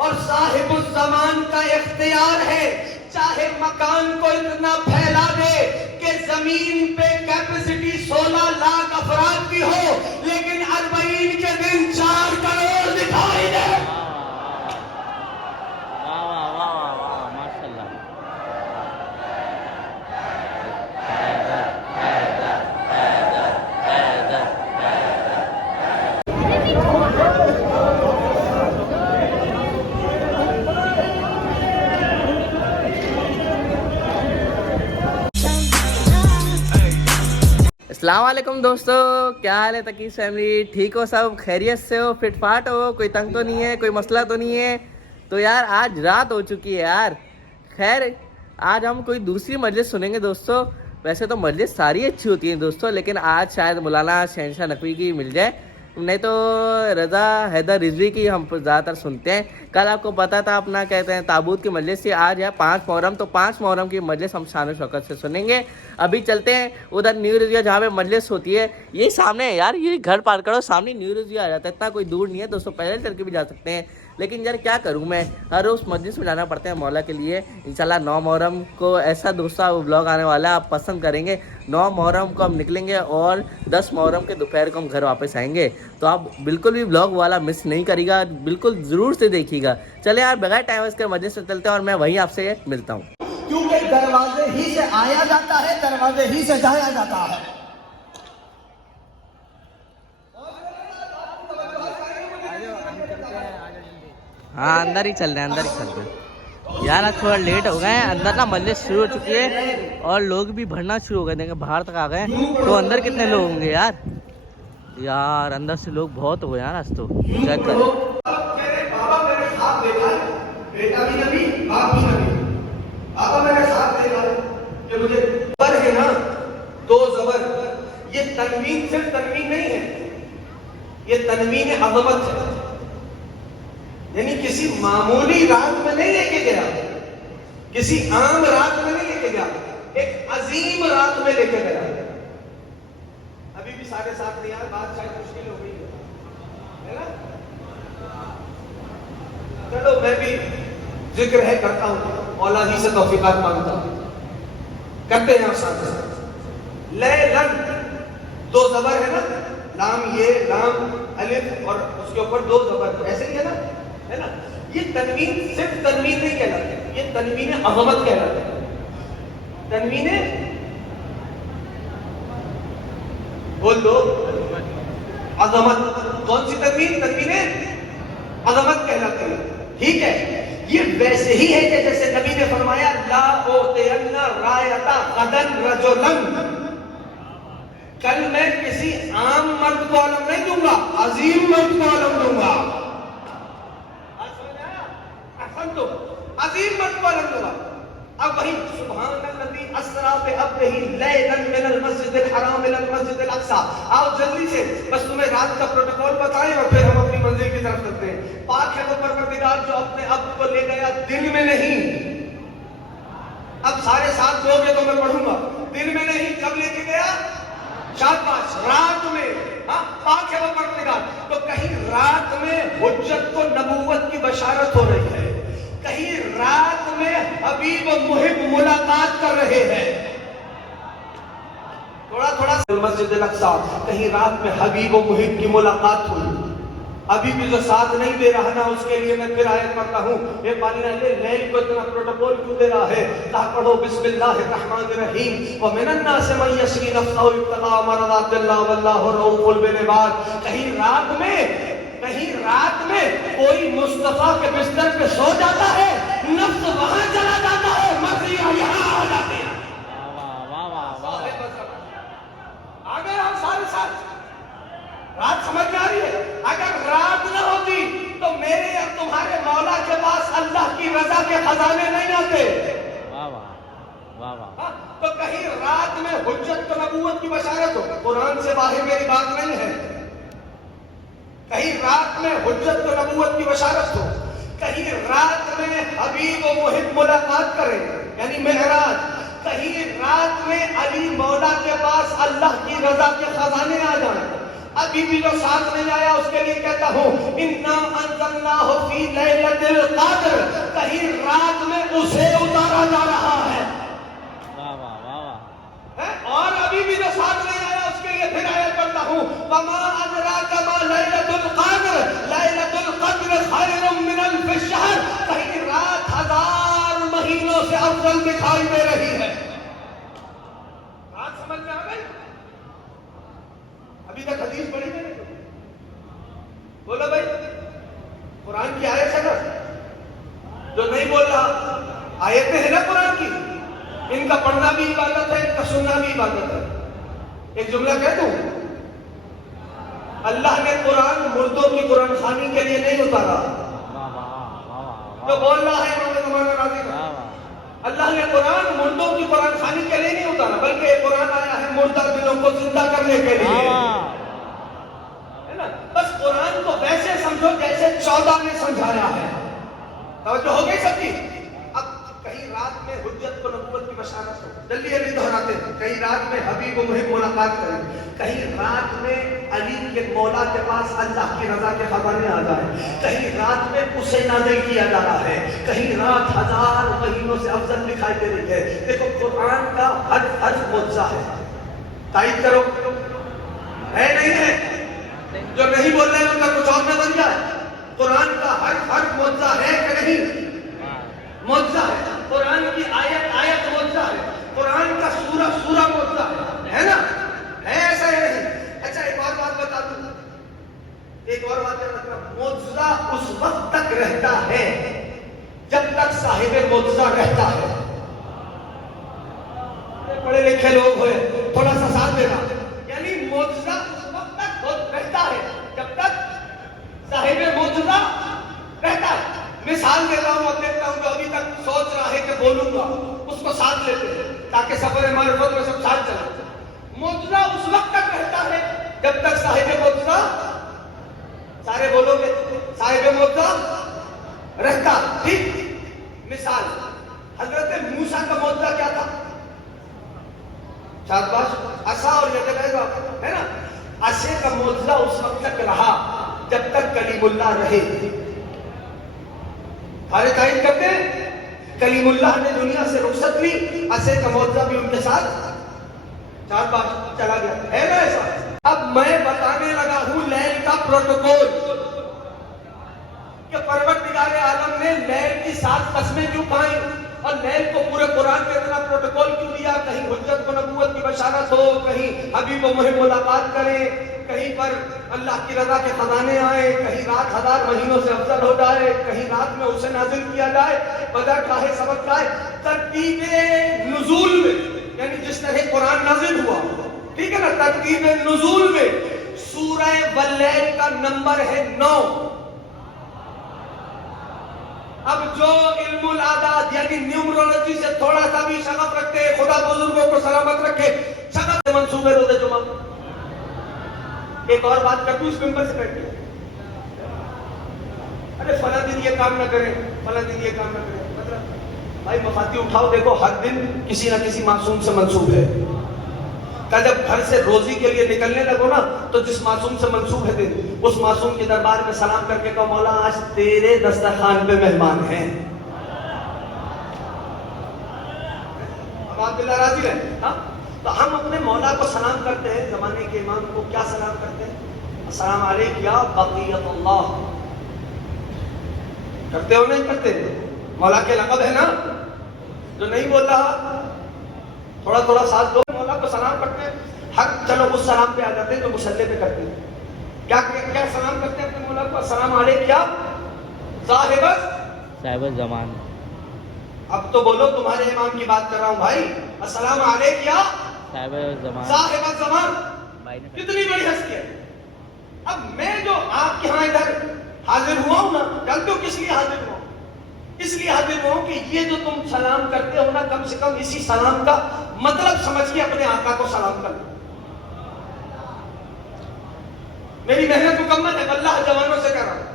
اور صاحب الزمان کا اختیار ہے، چاہے مکان کو اتنا پھیلا دے کہ زمین پہ کیپیسٹی 16 لاکھ افراد کی ہو لیکن 40 کے دن 4 کروڑ دکھائی دے۔ السلام علیکم دوستو، کیا حال ہے تقیس فیملی؟ ٹھیک ہو سب؟ خیریت سے ہو؟ فٹ فاٹ ہو؟ کوئی تنگ تو نہیں ہے؟ کوئی مسئلہ تو نہیں ہے؟ تو یار آج رات ہو چکی ہے یار۔ خیر آج ہم کوئی دوسری مجلس سنیں گے دوستو۔ ویسے تو مجلس ساری اچھی ہوتی ہیں دوستو، لیکن آج شاید مولانا شہنشاہ نقوی کی مل جائے، نہیں تو رضا حیدر رضوی کی ہم زیادہ تر سنتے ہیں۔ کل آپ کو پتا تھا اپنا کہتے ہیں تابوت کی مجلس تھی، آج ہے 5 محرم، تو 5 محرم کی مجلس ہم شان و شوکت سے سنیں گے۔ ابھی چلتے ہیں ادھر نیو رضویہ جہاں پہ مجلس ہوتی ہے، یہی سامنے ہے یار، یہ گھر پار کرو سامنے نیو رضویہ آ جاتا ہے، اتنا کوئی دور نہیں ہے دوستو، پیدل چل کے بھی جا سکتے ہیں، لیکن یار کیا کروں میں، ہر روز مسجد میں جانا پڑتا ہے مولا کے لیے۔ انشاءاللہ 9 محرم کو ایسا دوستہ بلاگ آنے والا ہے، آپ پسند کریں گے۔ 9 محرم کو ہم نکلیں گے اور 10 محرم کے دوپہر کو ہم گھر واپس آئیں گے، تو آپ بالکل بھی بلاگ والا مس نہیں کریے گا، بالکل ضرور سے دیکھیے گا۔ چلے یار بغیر ٹائم ویسٹ کر مجلس سے چلتے ہیں اور میں وہیں آپ سے ملتا ہوں، کیونکہ دروازے ہی سے آیا جاتا ہے، دروازے ہی سے جایا جاتا ہے۔ ہاں اندر ہی چل رہے ہیں، اندر ہی چل رہے ہیں یار، آج تھوڑا لیٹ ہو گئے ہیں، اندر نا مجلس شروع ہو چکی ہے اور لوگ بھی بھرنا شروع ہو گئے، دیکھیں باہر تک آ گئے ہیں، تو اندر کتنے لوگ ہوں گے یار، یار اندر سے لوگ بہت ہو گئے یار آج تو، چیک کریں۔ بابا میرے ساتھ دیکھا ہے، بیٹا بھی نبی، باپ بھی نبی، بابا میرے ساتھ دیکھا ہے کہ مجھے زبر ہے نا، 2 زبر، یہ تنوین صرف تنوین نہیں ہے، یہ تنوین عظمت ہے، یعنی کسی معمولی رات میں نہیں لے کے گیا، کسی عام رات میں نہیں لے کے گیا، ایک عظیم رات میں لے کے گیا۔ ابھی بھی سارے ساتھ نہیں آئے، بات شاید مشکل ہو گئی ہے نا؟ چلو میں بھی ذکر ہے کرتا ہوں، مولا ہی سے توفیقات مانگتا ہوں، کرتے ہیں ساتھ۔ لیلن 2 زبر ہے نا، لام یہ لام الف اور اس کے اوپر 2 زبر، ایسے ہی ہے نا؟ یہ تنوین صرف تنوین نہیں کہلاتے، یہ تنوین عظمت کہلاتے ہیں۔ تنوین بول دو، عظمت۔ کون سی تنوین؟ تنوین عظمت کہلاتے ہیں، ٹھیک ہے؟ یہ ویسے ہی ہے کہ جیسے نبی نے فرمایا لا اوتین رایتا غدن رجلن، کل میں کسی عام مرد کو علم نہیں دوں گا، عظیم مرد کو علم دوں گا، عظیم مرد کو علم دوں گا۔ اب وہی سبحان الذی اسریٰ بعبدہ لیلا من المسجد الحرام الى المسجد الاقصی، آؤ جلدی سے بس تمہیں رات کا پروٹوکول بتائیں اور پھر ہم اپنی منزل کی طرف چلتے ہیں۔ پاک ہے وہ پروردگار جو اپنے عبد کو لے گیا دن میں نہیں، اب سارے ساتھ لوگ ہیں تو میں پڑھوں گا، دن میں نہیں، کب لے کے گیا؟ شاباش، رات میں۔ ہاں پاک ہے وہ پروردگار، تو کہیں رات میں حجت و نبوت کی بشارت ہو رہی ہے، کہیں رات میں حبیب و محب ملاقات کر رہے ہیں، تھوڑا مسجد الاقصی، کہیں رات میں حبیب و محب کی ملاقات ہوئی۔ ابھی بھی جو ساتھ نہیں دے رہا نا، اس کے لیے میں پھر آیت کرتا ہوں، یہ پانی لیل کو اتنا پروٹوکول کیوں دے رہا ہے؟ کہا پڑھو بسم اللہ الرحمن الرحیم، وَمِنَ النَّاسِ مَن يَشْرِي نَفْسَهُ ابْتِغَاءَ مَرْضَاتِ اللَّهِ وَاللَّهُ رَءُوفٌ بِالْعِبَادِ۔ کہیں رات میں کوئی مصطفیٰ کے بستر پہ سو جاتا ہے، نفس وہاں چلا جاتا ہے، مرضی یہاں آ جاتے ہیں۔ آ گئے ہم سارے ساتھ، رات سمجھ میں آ رہی ہے؟ اگر رات نہ ہوتی تو میرے اور تمہارے مولا کے پاس اللہ کی رضا کے خزانے نہیں آتے۔ تو کہیں رات میں حجت و نبوت کی بشارت ہو، قرآن سے باہر میری بات نہیں ہے، کہیں رات میں حجت و نبوت کی بشارت ہو، کہیں رات میں حبیب و محب ملاقات کریں یعنی معراج، کہیں رات میں علی مولا کے پاس اللہ کی رضا کے خزانے آ جائیں، ابھی بھی جو ساتھ نہیں آیا اس کے لیے کہتا ہوں اِنَّا أَنزَلْنَاهُ فِي لَيْلَةِ الْقَدْرِ، کہیں رات میں اسے اتارا جا رہا ہے۔ اور ابھی بھی جو ساتھ نہیں آیا اس کے لیے پھر آیت پڑھتا ہوں وَمَا أَدْرَاكَ مَا لَيْلَةُ الْقَدْرِ لَيْلَةُ الْقَدْرِ خَيْرٌ مِّنَ أَلْفِ شَهْرٍ، کہیں رات 1000 مہینوں سے افضل دکھائی دے رہی ہے۔ بات سمجھ میں آ گئی؟ ابھی تک حدیث پڑھی نہیں بولا بھائی قرآن کی آیت ہے نا جو نہیں بول رہا، آیتیں ہیں نا قرآن کی، ان کا پڑھنا بھی عبادت ہے، ان کا سننا بھی عبادت ہے۔ ایک جملہ کہہ دوں، اللہ نے قرآن مردوں کی قرآن خوانی کے لیے نہیں اتارا، جو بول رہا ہے امام زمانہ راضی کا، اللہ نے قرآن مردوں کی قرآن خوانی کے لیے نہیں اتارا، بلکہ یہ قرآن آیا ہے مردہ دلوں کو زندہ کرنے کے لیے، ہے نا؟ بس قرآن کو ویسے سمجھو جیسے 14 نے سمجھایا ہے۔ توجہ ہو گئی سب کی؟ اب کہیں رات میں حجت کو نبوت کی بشارت ہو، جلدی جلدی دہراتے ہیں، کہیں رات میں حبیب و محب ملاقات کریں، کہیں رات میں علی کے مولا کے پاس اللہ کی رضا کے خزانے آ جائیں، کہیں رات میں اسے نازل کیا جا رہا ہے، کہیں رات 1000 مہینوں سے افضل دکھائی دے رہی ہے۔ دیکھو قرآن کا ہر حرف معجزہ ہے، تائید کرو ہے نہیں ہے؟ جو نہیں بول رہے ان کا کچھ اور نہ بن جائے۔ قرآن کا ہر حرف معجزہ ہے کہ نہیں؟ معجزہ ہے۔ قرآن کی آیت آیت معجزہ ہے، قرآن کا سورہ سورہ معجزہ ہے نا؟ ہے ایسا ہے نہیں؟ اچھا ایک اور بات بتا دوں، ایک اور بات یاد رکھنا، معجزہ اس وقت تک رہتا ہے جب تک صاحب معجزہ رہتا ہے۔ پڑھے لکھے لوگ ہوئے تھوڑا سا ساتھ دینا، یعنی معجزہ اس وقت تک رہتا ہے جب تک صاحب معجزہ رہتا ہے۔ مثال دیتا ہوں، اب دیکھتا ہوں جو ابھی تک سوچ رہا ہے کہ بولوں گا اس کو ساتھ لیتے ہیں تاکہ سفر معرفت میں سب ساتھ چلے۔ معجزہ اس وقت تک رہتا ہے جب تک صاحب معجزہ، سارے بولو گے، صاحب معجزہ رہتا، ٹھیک؟ مثال حضرت موسیٰ کا معجزہ کیا تھا؟ شاباش، عصا اور ید بیضا، ہے نا؟ عصے کا معجزہ اس وقت تک رہا جب تک کلیم اللہ رہے۔ سارے تائید کرتے ہیں کلیم اللہ نے دنیا سے رخصت لی، عصے کا معجزہ بھی ان کے ساتھ 4 بار چلا گیا، ہے نا ایسا؟ اب میں بتانے لگا ہوں لیل کا پروٹوکول کہ پروردگار عالم نے لیل کی 7 قسمیں کیوں کھائیں اور لیل کو پورے قرآن میں اتنا پروٹوکول کیوں دیا، کہیں حجت کو نبوت کی بشارت ہو، کہیں حبیب و محب ملاقات کریں، کہیں پر اللہ کی رضا کے خزانے آئے، کہیں رات 1000 مہینوں سے افضل ہو جائے، کہیں رات میں اسے نازل کیا جائے، وجہ کیا ہے، سبق کیا ہے؟ ترتیب نزول میں، یعنی جس طرح قرآن نازل ہوا، ٹھیک ہے نا، ترتیب نزول میں سورہ واللیل کا نمبر ہے 9۔ اب جو علم العداد یعنی نیومرولوجی سے تھوڑا سا بھی شغف رکھتے ہیں، خدا بزرگوں کو سلامت رکھے، شغف سے منصوبے روزے جمعہ۔ ایک اور بات کر دوں اس ممبر سے بیٹھ کے، ارے فلاں دن یہ کام نہ کریں، فلاں دن یہ کام نہ کریں، مطلب بھائی مفاتی اٹھاؤ، دیکھو ہر دن کسی نہ کسی معصوم سے منسوب ہے۔ کہ جب گھر سے روزی کے لیے نکلنے لگو نا تو جس معصوم سے منسوب ہے دن، اس معصوم کے دربار میں سلام کر کے کہو مولا آج تیرے دسترخوان پہ مہمان ہیں۔ اب آپ دلہ راضی رہے، ہاں؟ تو ہم اپنے مولا کو سلام کرتے ہیں، زمانے کے امام کو کیا سلام کرتے ہیں؟ السلام علیکم یا بقیت اللہ، کرتے ہو نہیں کرتے؟ مولا کے لقب ہے نا، جو نہیں بول رہا تھوڑا تھوڑا ساتھ دو، مولا کو سلام کرتے ہیں، حق چلو اس سلام پہ آ جاتے ہیں جو مسلح پہ کرتے ہیں۔ کیا سلام کرتے ہیں اپنے مولا کو؟ السلام علیکم یا صاحب الزمان۔ اب تو بولو، تمہارے امام کی بات کر رہا ہوں بھائی، السلام علیکم یا صاحب الزمان، کتنی بڑی ہستی ہے۔ اب میں جو آپ کے ہاں ادھر حاضر ہوا ہوں نا، جانتے ہو کس لیے حاضر ہوا ہوں؟ اس لیے حاضر ہوا ہوں کہ یہ جو تم سلام کرتے ہو نا، کم سے کم اسی سلام کا مطلب سمجھ کے اپنے آقا کو سلام کر لو۔ میری محنت مکمل ہے، اللہ جوانوں سے کر رہا ہوں،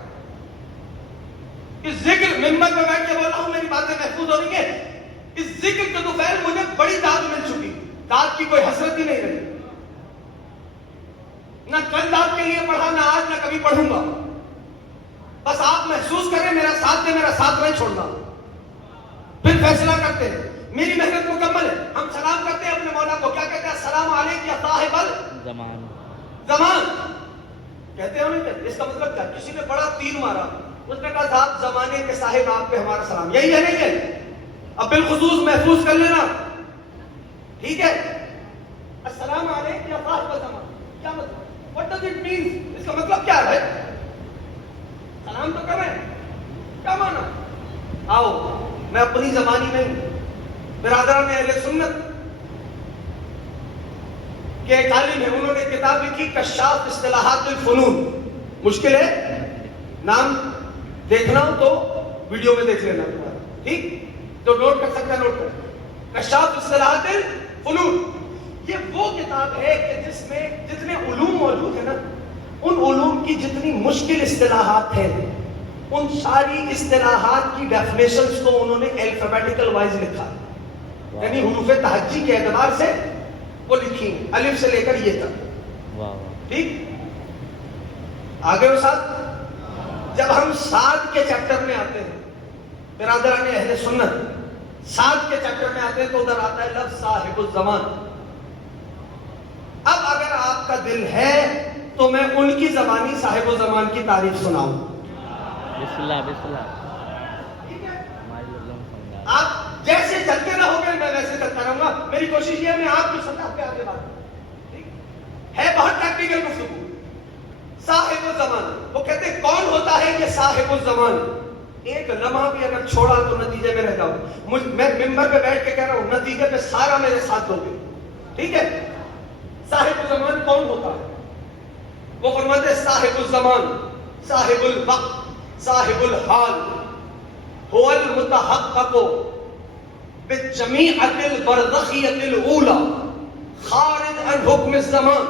اس ذکر ممبر پہ بیٹھ کے بول رہا ہوں، میری باتیں محفوظ ہو رہی ہیں۔ اس ذکر کے دوپہر مجھے بڑی داد مل چکی، داد کی کوئی حسرت ہی نہیں رہی۔ نہ کل آپ کے لیے پڑھا، نہ آج، نہ کبھی پڑھوں گا. بس آپ محسوس کریں میرا ساتھ دیں، میرا ساتھ نہیں چھوڑنا. پھر فیصلہ کرتے ہیں. میری محنت مکمل ہے. ہم سلام کرتے ہیں اپنے مولا کو، کیا کہتے ہیں؟ السلام علیکم یا صاحب الزمان. کہتے ہیں نہیں؟ اس کا مطلب کیا؟ کسی نے بڑا تیر مارا، اس نے کہا صاحب زمانے کے صاحب آپ پہ ہمارا سلام. یہی ہے نہیں ہے؟ اب بالخصوص محفوظ کر لینا، ٹھیک ہے؟ السلام علیکم یا صاحب الزمان کیا مطلب؟ What does it mean? اس کا مطلب کیا ہے؟ سلام تو کریں، کیا مانا؟ آؤ، میں اپنی زبانی نہیں، برادران اہل سنت کے ایک عالم ہے، انہوں نے کتاب لکھی کشاف اصطلاحات الفنون. مشکل ہے، نام دیکھنا ہو تو ویڈیو میں دیکھ لینا تمہارا، ٹھیک؟ جو نوٹ کر سکتا ہے نوٹ کر. کشاف اصطلاحات الفنون یہ وہ کتاب ہے کہ جس میں جتنے علوم موجود ہیں نا، ان علوم کی جتنی مشکل اصطلاحات ہیں، ان ساری اصطلاحات کی ڈیفینیشنز کو انہوں نے الفابیٹیکل وائز لکھا، یعنی حروف تہجی کے اعتبار سے وہ لکھی ہیں، الف سے لے کر یہ تک. ٹھیک؟ آگے وہ ساتھ جب ہم ساتھ کے چیپٹر میں آتے ہیں، برادران اہل سنت ساتھ کے چیپٹر میں آتے ہیں تو ادھر آتا ہے لفظ صاحب الزمان. اب اگر آپ کا دل ہے تو میں ان کی زبانی صاحب الزمان کی تعریف سناؤں. بسم اللہ بسم اللہ. ٹھیک ہے؟ آپ جیسے چلتے رہو گے میں ویسے چلتا رہوں گا. میری کوشش یہ ہے میں آپ کی سطح پہ آگے بات کروں. ٹھیک ہے؟ بہت ٹیکنیکل گفتگو. صاحب الزمان، وہ کہتے ہیں کون ہوتا ہے یہ صاحب الزمان؟ ایک لمحہ بھی اگر چھوڑا تو نتیجے میں رہ جاؤں. میں ممبر پہ بیٹھ کے کہہ رہا ہوں، نتیجے پہ سارا میرے ساتھ دو گے. ٹھیک ہے؟ صاحب الزمان کون ہوتا ہے؟ وہ فرماتے ہیں صاحب الزمان صاحب الوقت صاحب الحال هو المتحقق بالجميعة البرزخية الأولى خارج عن حکم الزمان.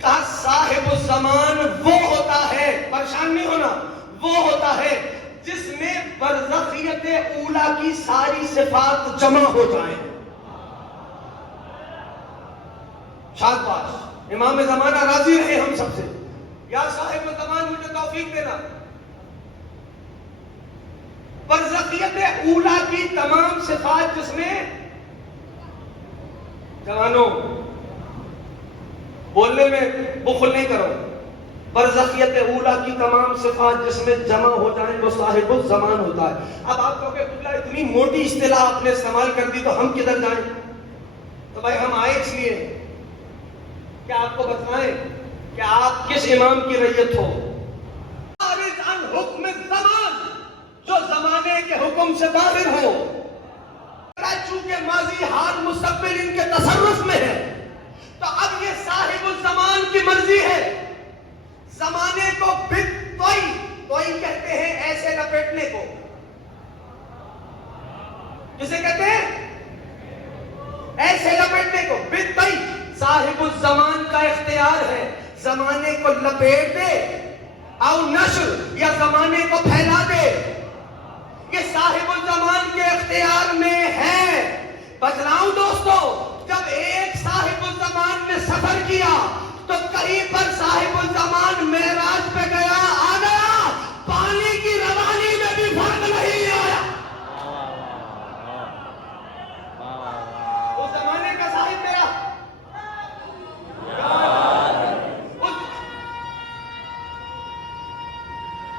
کہا صاحب الزمان وہ ہوتا ہے، پریشان نہیں ہونا، وہ ہوتا ہے جس میں برزخیت اولا کی ساری صفات جمع ہو جائیں. شاباش، امام زمانہ راضی رہے ہم سب سے. یا صاحب الزمان مجھے توفیق دینا. برزخیت اولا کی تمام صفات جس میں، جوانوں بولنے میں بخل نہیں کرو، برزخیت اولا کی تمام صفات جس میں جمع ہو جائیں وہ صاحب الزمان ہوتا ہے. اب آپ کہو کہ اللہ اتنی موٹی اصطلاح آپ نے استعمال کر دی تو ہم کدھر جائیں؟ تو بھائی ہم آئے اس لیے کہ آپ کو بتائیں کہ آپ کس امام کی رعیت ہو. خارج عن حکم الزمان، جو زمانے کے حکم سے باہر ہو. چونکہ ماضی حال مستقبل ان کے تصرف میں ہے تو اب یہ صاحب الزمان کی مرضی ہے زمانے کو توئی کہتے ہیں ایسے لپیٹنے کو، جسے کہتے ہیں ایسے لپیٹنے کو. بالطئی صاحب الزمان کا اختیار ہے زمانے کو لپیٹ دے او نشر یا زمانے کو پھیلا دے. یہ صاحب الزمان کے اختیار میں ہے. بتلاؤں دوستو، جب ایک صاحب الزمان نے سفر کیا تو کہیں پر صاحب الزمان معراج پہ گیا، آ گیا، پانی کی روانی میں بھی فرق نہیں آیا. اس زمانے کا صاحب میرا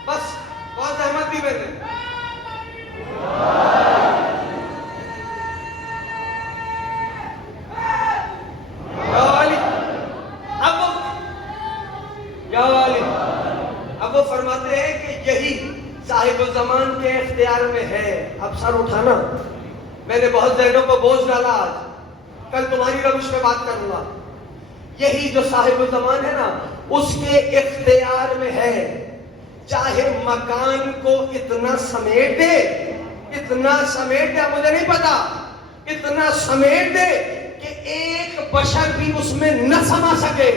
بس بہت احمد بھی میرے. اب وہ فرماتے ہیں کہ یہی صاحب الزمان کے اختیار میں ہے. اب سر اٹھانا، میں نے بہت ذہنوں کو بوجھ ڈالا، آج کل تمہاری روش پہ بات کروں گا. یہی جو صاحب الزمان ہے نا اس کے اختیار میں ہے، چاہے مکان کو اتنا سمیٹ دے، مجھے نہیں پتا، اتنا سمیٹ دے کہ ایک بشر بھی اس میں نہ سما سکے.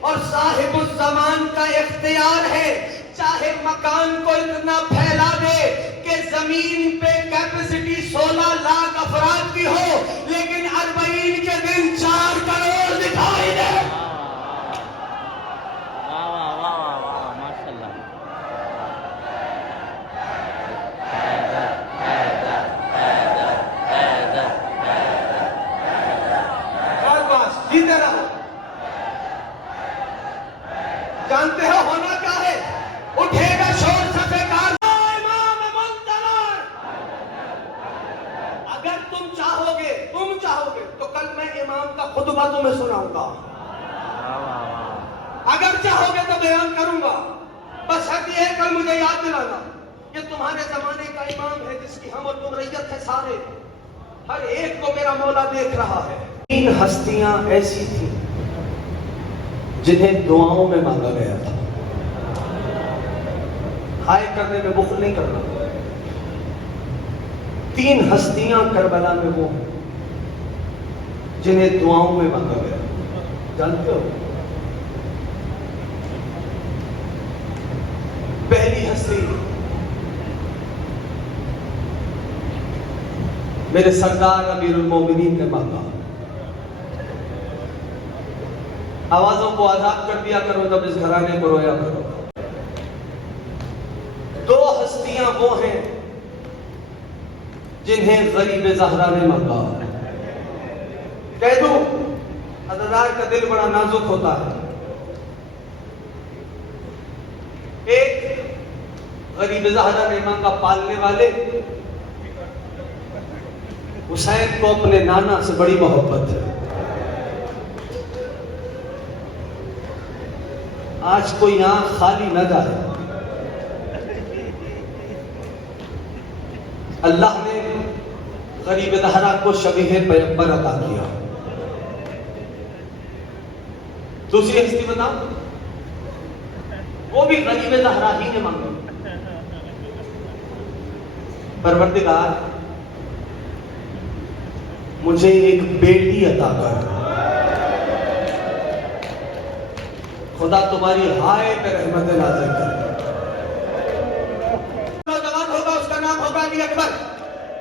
اور صاحب الزمان کا اختیار ہے چاہے مکان کو اتنا پھیلا دے کہ زمین پہ کیپیسٹی 16 لاکھ افراد کی ہو لیکن 40 کے دن 4 کروڑ دکھائی دے. جیتے رہو. جانتے ہو ہونا کیا ہے؟ اٹھے گا شور صفے کار. امام منتظر. اگر تم چاہو گے تو کل میں امام کا خطبہ تمہیں سناؤں گا. اگر چاہو گے تو بیان کروں گا. بس حق یہ ہے کل مجھے یاد دلانا کہ تمہارے زمانے کا امام ہے جس کی ہم اور تم ریت ہے سارے. ہر ایک کو میرا مولا دیکھ رہا ہے. 3 ہستیاں ایسی تھیں جنہیں دعاؤں میں مانگا گیا تھا. ہائے کرنے میں بخل نہیں کرنا. 3 ہستیاں کربلا میں وہ ہیں جنہیں دعاؤں میں مانگا گیا. جانتے ہو؟ پہلی ہستی میرے سردار امیر المومنین نے مانگا. آوازوں کو آزاد کر دیا کرو تب اس گھرانے کو رویا کرو. 2 ہستیاں وہ ہیں جنہیں غریب زہرا نے مانگا. کہہ دوں عزادار کا دل بڑا نازک ہوتا ہے. ایک غریب زہرا نے مانگا پالنے والے. حسین کو اپنے نانا سے بڑی محبت ہے. آج کوئی آنکھ خالی نہ جائے. اللہ نے غریب زہرا کو شبیہ پیغمبر عطا کیا. دوسری ہستی بتاؤ. وہ بھی غریب زہرا ہی نے مانگا. پروردگار مجھے ایک بیٹی عطا کر. خدا تمہاری ہائے پہ رحمت نازل کر. نوجوان ہوگا اس کا نام ہوگا علی اکبر.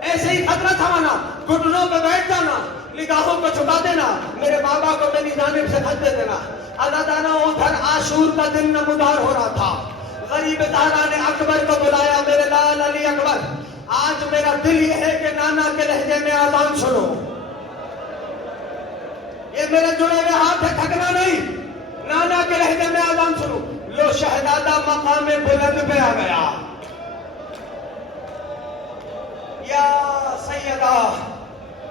ایسے ہی خطرہ تھامانا, گھٹنوں پہ بیٹھ جانا, نگاہوں کو چھپا دینا, میرے بابا کو میری جانب سے خط دے دینا. عزادانہ ادھر عاشور کا دن نمودار ہو رہا تھا. غریب زہرا نے اکبر کو بلایا. میرے لال علی اکبر, آج میرا دل یہ ہے کہ نانا کے لہجے میں اذان سنو. یہ میرے جڑے ہوئے ہاتھ ہے, تھکنا نہیں. نانا کے لہجے میں اذان سنو. لو شہزادہ مقام بلند پہ آ گیا. یا سیدہ,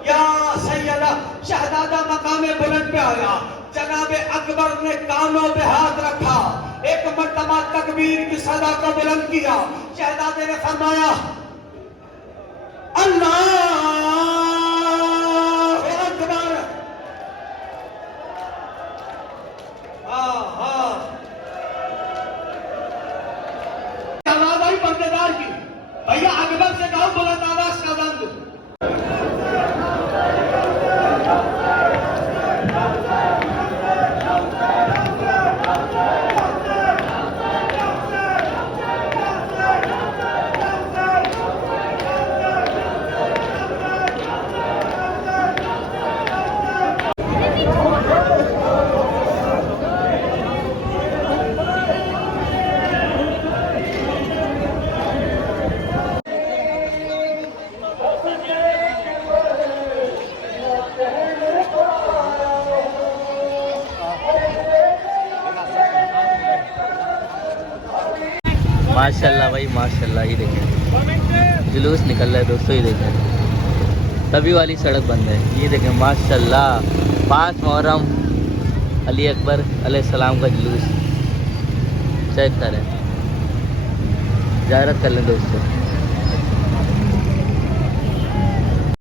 یا سیدہ, شہزادہ مقام بلند پہ آیا. جناب اکبر نے کانوں پہ ہاتھ رکھا, ایک مرتبہ تکبیر کی صدا کو بلند کیا. شہزادے نے فرمایا اللہ اکبر. آواز آئی پردےدار کی, بھیا اکبر سے کہو بلند آواز کا اذان دو. ماشاءاللہ بھائی ماشاءاللہ. یہ دیکھیں جلوس نکل رہا ہے دوستوں. یہ دیکھیں تبھی والی سڑک بند ہے. یہ دیکھیں ماشاءاللہ 5 محرم علی اکبر علیہ السلام کا جلوس. چیک کریں, زیارت کر لیں دوستوں.